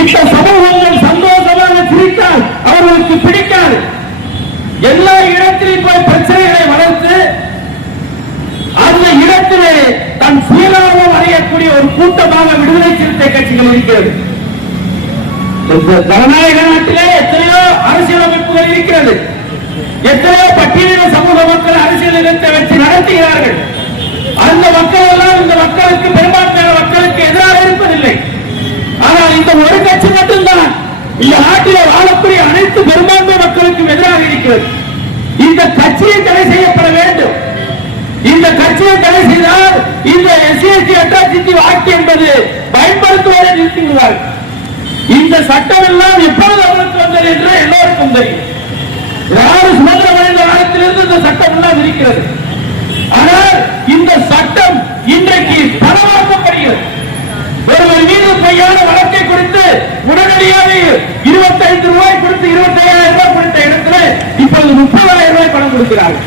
இந்த சமூகங்கள் சந்தோஷமாக சிரித்தால் அவர்களுக்கு பிடிக்காது. எல்லா இடத்திலும் போய் பிரச்சனைகளை வளர்த்து அந்த இடத்திலே தன் சுயலாபம் அடையக்கூடிய ஒரு கூட்டமாக விடுதலை சிறுத்தை கட்சிகள் இருக்கிறது. ஜனநாயக நாட்டிலே எத்தனையோ அரசியலமைப்புகள் இருக்கிறது. எத்தனையோ பட்டியலின சமூக மக்கள் அரசியல் இனத்தை வச்சு நடத்துகிறார்கள். அந்த மக்கள் எல்லாம் இந்த மக்களுக்கு பெரும்பான்மையான மக்களுக்கு எதிராக இருப்பதில்லை ஆனால் பேச்சு மட்டும்தான் இந்த நாட்டில் வாழக்கூடிய அனைத்து பெரும்பான்மை மக்களுக்கும் எதிராக இருக்கிறது. இந்த கட்சியை தடை செய்யப்பட வேண்டும். இந்த கட்சியை தடை செய்தால் இந்த எஸ்சிஎஸ்டி அட்ராசிட்டி ஆக்ட் என்பது பயன்படுத்துவதை நிறுத்தி இந்த சட்டம் எல்லாம் எப்பொழுது அமலுக்கு வந்தது என்று எல்லோருக்கும் தெரியும். யாரும் சுதந்திரம் அடைந்த காலத்திலிருந்து இந்த சட்டம் எல்லாம் இருக்கிறது. ஆனால் இந்த சட்டம் இன்றைக்கு பணமாக்கப்படுகிறது. ஒருவர் மீது பொய்யான எடுத்து உடனடியாக இருபத்தி ஐந்து ரூபாய் கொடுத்து இருபத்தி ஐயாயிரம் ரூபாய் கொடுத்த இடத்துல இப்போது முப்பதாயிரம் ரூபாய் பணம் கொடுக்கிறார்கள்.